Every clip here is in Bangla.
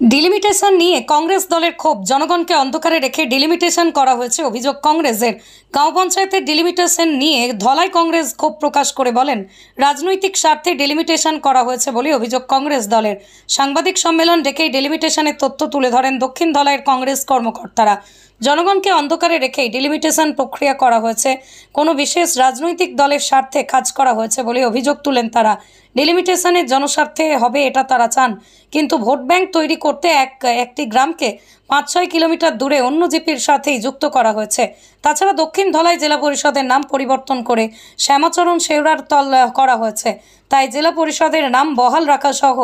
ডিলিমিটেশন নিয়ে কংগ্রেস দলের ক্ষোভ, জনগণকে অন্ধকারে রেখে ডিলিমিটেশন করা হয়েছে অভিযোগ কংগ্রেসের। গাঁও পঞ্চায়েতের ডিলিমিটেশন নিয়ে ধলাই কংগ্রেস ক্ষোভ প্রকাশ করে বলেন, রাজনৈতিক স্বার্থে ডিলিমিটেশন করা হয়েছে বলে অভিযোগ কংগ্রেস দলের। সাংবাদিক সম্মেলন ডেকেই ডিলিমিটেশনের তথ্য তুলে ধরেন দক্ষিণ ধলাইয়ের কংগ্রেস কর্মকর্তারা। জনগণকে অন্ধকারে রেখেই ডিলিমিটেশন প্রক্রিয়া করা হয়েছে, কোনো বিশেষ রাজনৈতিক দলের স্বার্থে কাজ করা হয়েছে বলে অভিযোগ তুলেন তারা। ডিলিমিটেশনের জনস্বার্থে হবে এটা তারা চান, কিন্তু ভোট ব্যাংক তৈরি করতে একটি গ্রামকে 5-6 কিলোমিটার দূরে অন্য জিপির সাথেই যুক্ত করা হয়েছে। তাছাড়া দক্ষিণ ধলাই জেলা পরিষদের নাম পরিবর্তন করে শ্যামাচরণ শেওড়ারতল করা হয়েছে, তাই জেলা পরিষদের নাম বহাল রাখা সহ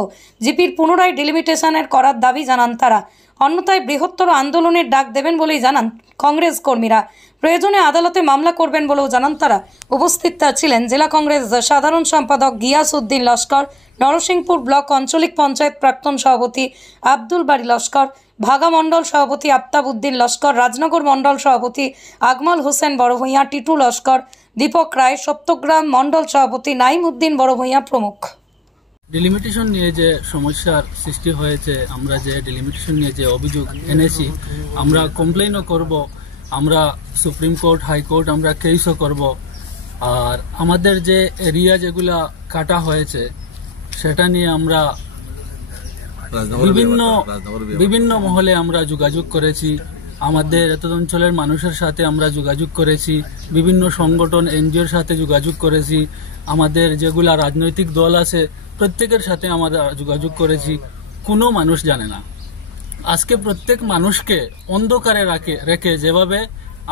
জিপির পুনরায় ডিলিমিটেশনের করার দাবি জানান তারা। অন্যথায় বৃহত্তর আন্দোলনের ডাক দেবেন বলেই জানান কংগ্রেস কর্মীরা। প্রয়োজনে আদালতে মামলা করবেন বলেও জানান তারা। উপস্থিত ছিলেন জেলা কংগ্রেস সাধারণ সম্পাদক গিয়াস উদ্দিন লস্কর, নরসিংপুর ব্লক আঞ্চলিক পঞ্চায়েত প্রাক্তন সভাপতি আব্দুল বাড়ি লস্কর, ভাগা মণ্ডল সভাপতি আফতাব উদ্দিন লস্কর, রাজনগর মণ্ডল সভাপতি আকমল হোসেন বড়ভূঁইয়া, টিটু লস্কর, দীপক রায়, সপ্তগ্রাম মণ্ডল সভাপতি নাইম উদ্দিন বড়ভূঁইয়া প্রমুখ। ডিলিমিটেশন নিয়ে যে সমস্যার সৃষ্টি হয়েছে, আমরা যে ডিলিমিটেশন নিয়ে যে অভিযোগ এনেছি, আমরা কমপ্লেইনও করব, আমরা সুপ্রিম কোর্ট, হাইকোর্ট আমরা কেসও করব। আর আমাদের যে এরিয়া যেগুলা কাটা হয়েছে সেটা নিয়ে আমরা বিভিন্ন মহলে আমরা যোগাযোগ করেছি, আমাদের এত অঞ্চলের মানুষের সাথে আমরা যোগাযোগ করেছি, বিভিন্ন সংগঠন এনজিওর সাথে যোগাযোগ করেছি, আমাদের যেগুলা রাজনৈতিক দল আছে প্রত্যেকের সাথে আমরা যোগাযোগ করেছি। কোনো মানুষ জানে না। আজকে প্রত্যেক মানুষকে অন্ধকারে রেখে যেভাবে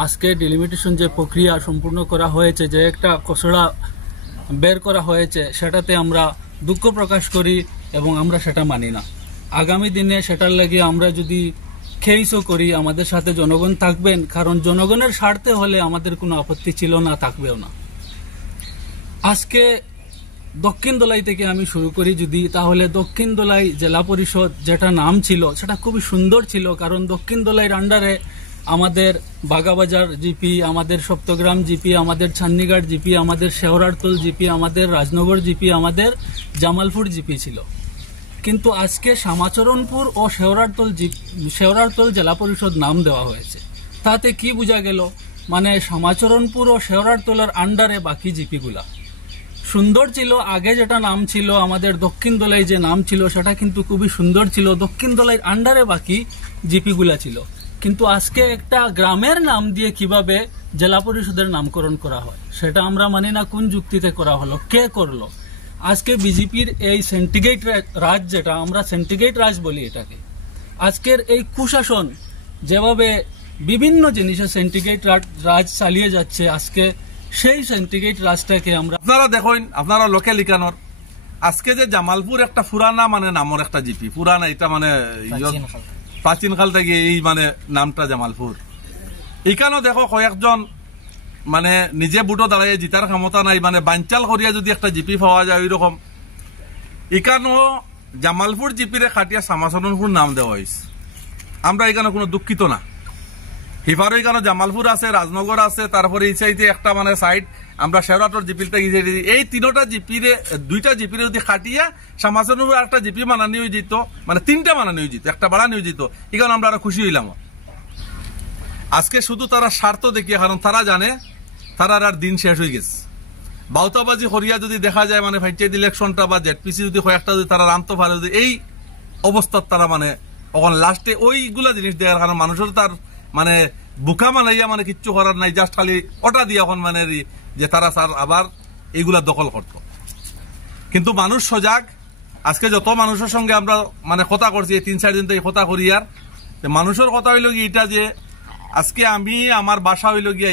আজকে ডিলিমিটেশন যে প্রক্রিয়া সম্পূর্ণ করা হয়েছে, যে একটা খসড়া বের করা হয়েছে, সেটাতে আমরা দুঃখ প্রকাশ করি এবং আমরা সেটা মানি না। আগামী দিনে সেটার লাগিয়ে আমরা যদি কেসও করি, আমাদের সাথে জনগণ থাকবেন, কারণ জনগণের স্বার্থে হলে আমাদের কোনো আপত্তি ছিল না, থাকবেও না। আজকে দক্ষিণ দলাই থেকে আমি শুরু করি যদি, তাহলে দক্ষিণ দলাই জেলা পরিষদ যেটা নাম ছিল সেটা খুবই সুন্দর ছিল, কারণ দক্ষিণ দলাইয়ের আন্ডারে আমাদের বাগাবাজার জিপি, আমাদের সপ্তগ্রাম জিপি, আমাদের ছান্নিঘাট জিপি, আমাদের শেওড়ারতল জিপি, আমাদের রাজনগর জিপি, আমাদের জামালপুর জিপি ছিল। কিন্তু আজকে শ্যামাচরণপুর ও শেওড়ারতল জেলা পরিষদ নাম দেওয়া হয়েছে। তাতে কি বোঝা গেল, মানে শ্যামাচরণপুর ও শেওড়ারতলের আন্ডারে বাকি জিপিগুলা সুন্দর ছিল। আগে যেটা নাম ছিল আমাদের দক্ষিণ দলাই, যে নাম ছিল সেটা কিন্তু খুবই সুন্দর ছিল, দক্ষিণ দলাইয়ের আন্ডারে বাকি জিপিগুলা ছিল। কিন্তু আজকে একটা গ্রামের নাম দিয়ে কিভাবে জেলা পরিষদের নামকরণ করা হয় সেটা আমরা মানি না। কোন যুক্তিতে করা হলো, কে করলো? আজকে বিজেপির এই সেন্টিগ্রেট রাজ, যেটা আমরা সেন্টিগ্রেট রাজ বলি এটাকে, আজকের এই কুশাসন যেভাবে বিভিন্ন জিনিসে সেন্টিগ্রেট রাজ চালিয়ে যাচ্ছে, আজকে সেই সেন্টিগ্রেট রাজটাকে আমরা আপনারা দেখেন, আপনারা লোকে লিখানোর আজকে যে জামালপুর একটা পুরানা মানে নামর একটা জিপি, পুরানা এটা মানে প্রাচীন কাল থেকে এই মানে নামটা জামালপুর। এখানেও দেখো কয়েকজন মানে নিজে বুটো দাঁড়াইয়ে জিতার ক্ষমতা নাই, মানে বাঞ্চাল করিয়া যদি একটা জিপি পাওয়া যায় ওই রকম। এখানেও জামালপুর জিপিরে খাটিয়া শ্যামাচরণপুর নাম দেওয়া হয়েছে। আমরা এখানে কোনো দুঃখিত না। হিফারও এখানে জামালপুর আছে, রাজনগর আছে, তারপরে এই সাইডে একটা মানে সাইড আমরা শেওড়ারতল জিপিলটা এই তিনটা জিপিরে, দুইটা জিপিরে যদি খাটিয়া শ্যামাচরণপুর একটা জিপি মানানি হয়ে যেত, মানে 3টা মানানি হয়ে যেত, একটা বাড়ানি হয়ে যেত, এখানে আমরা আরো খুশি হইলাম। আজকে শুধু তারা স্বার্থ দেখিয়ে, কারণ তারা জানে তারা আর দিন শেষ হয়ে গেছে। বাউতাবাজি করিয়া যদি দেখা যায় মানে পঞ্চায়েত ইলেকশনটা বা জেডপিসি যদি কয়েকটা যদি তারা রানতে পারে, যদি এই অবস্থার তারা মানে তখন লাস্টে ওইগুলা জিনিস দেওয়ার, কারণ মানুষের তার মানে বুকা মানাইয়া মানে কিচ্ছু করার নাই, জাস্ট খালি ওটা দিয়ে এখন মানে যে তারা স্যার আবার এইগুলা দখল করত। কিন্তু মানুষ সজাগ। আজকে যত মানুষের সঙ্গে আমরা মানে কথা করছি, 3-4 দিন থেকে কথা করি, আর মানুষের কথা হইল গিয়ে এটা যে আজকে আমি আমার বাসা হইল গিয়া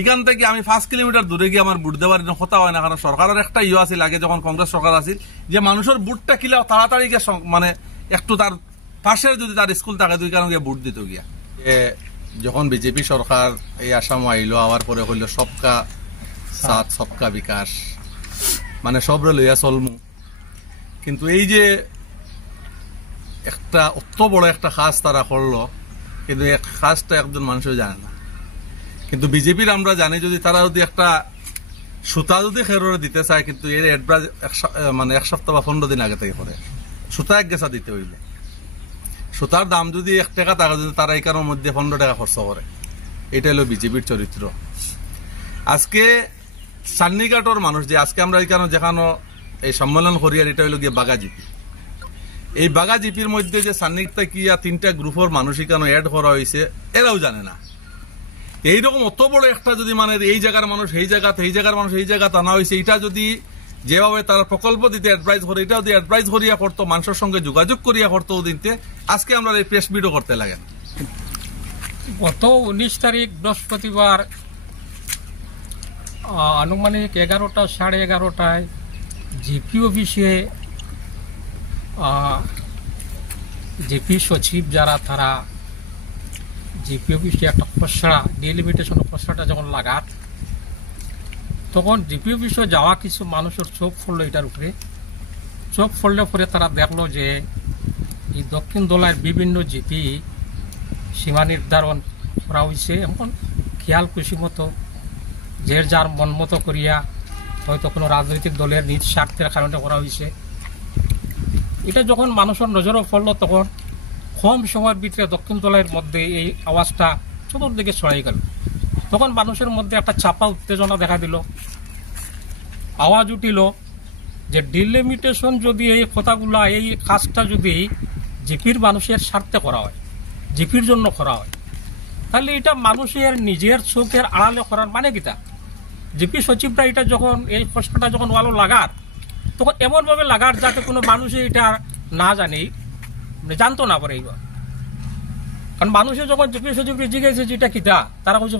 এখান থেকে আমি 5 কিলোমিটার দূরে গিয়ে আমার বুট দেওয়ার কথা হয় না, কারণ সরকারের একটা আছে লাগে, যখন কংগ্রেস সরকার আছিল যে মানুষের বুটটা কিলা তাড়াতাড়ি গিয়ে মানে একটু তার পাশে যদি তার স্কুল থাকে দুই কারণ গিয়ে বুট দিত গিয়া। যখন বিজেপি সরকার এই আসাম আইলো, আওয়ার পরে হইল সবকা সাথ সবকা বিকাশ, মানে সবরে লইয়া চলমু। কিন্তু এই যে একটা অত বড় একটা কাজ তারা করলো, কিন্তু এই কাজটা একজন মানুষও জানে না। কিন্তু বিজেপির আমরা জানি, যদি তারা যদি একটা সুতা যদি খেরোরে দিতে চায়, কিন্তু এর অ্যাডভান্স মানে 1 সপ্তাহ বা 15 দিন আগে থেকে করে সুতা এক গেছা দিতে হইলে সুতার দাম যদি 1 টাকা টাকা যদি তারা এখানের মধ্যে 15 টাকা খরচ করে, এটা হলো বিজেপির চরিত্র। আজকে সান্নিঘাটর মানুষ যে আজকে আমরা এখানে যেখানে এই সম্মেলন করি, আর এটা হলো গিয়ে বাগা জিপি। এই বাগা জিপির মধ্যে যে সান্নিঘাটে কি 3টা গ্রুপের মানুষ এখানে অ্যাড করা হয়েছে, এরাও জানে না। এইরকম অত বড় একটা যদি মানে এই জায়গার মানুষ এই জায়গাতে, এই জায়গার মানুষ এই জায়গাতে আনা হয়েছে, এটা যদি যেভাবে তারা প্রকল্প দিতে অ্যাডভাইস করে, এটাও যদি অ্যাডভাইস করিয়া করতো, মানুষের সঙ্গে যোগাযোগ করিয়া করতো দিনতে, আজকে আমরা এই প্রেস মিটও করতে লাগেন। গত 19 তারিখ বৃহস্পতিবার আনুমানিক 11টা সাড়ে 11টায় জিপি অফিসে জিপি সচিব যারা তারা জিপি অফিসে একটা খসড়া ডিলিমিটেশন খসড়াটা যখন লাগাত, তখন জিপি অফিসে যাওয়া কিছু মানুষের চোখ পড়লো এটার উপরে। চোখ পড়লে পরে তারা দেখলো যে এই দক্ষিণ দোলার বিভিন্ন জিপি সীমা নির্ধারণ করা হয়েছে, এমন খেয়াল খুশি মতো যে যার মন মতো করিয়া হয়তো কোনো রাজনৈতিক দলের নিজ স্বার্থের কারণে করা হয়েছে। এটা যখন মানুষের নজরে পড়লো, তখন কম সময়ের ভিতরে দক্ষিণ দলের মধ্যে এই আওয়াজটা চতুর্দিকে ছড়াই গেল। তখন মানুষের মধ্যে একটা চাপা উত্তেজনা দেখা দিল, আওয়াজ উঠিল যে ডিলিমিটেশন যদি এই কথাগুলা, এই কাজটা যদি জিপির মানুষের স্বার্থে করা হয়, জিপির জন্য করা হয়, তাহলে এটা মানুষের নিজের চোখের আড়ালে করার মানে কিতা? জিপি সচিবরা এটা যখন এই প্রশ্নটা যখন ওয়ালো লাগার, তখন এমনভাবে লাগার যাতে কোনো মানুষে এটা না জানে, জানতো না পারে এইবার। কারণ মানুষে যখন জিপি সচিবকে জিজ্ঞেস এটা কিতা, তারা বলছে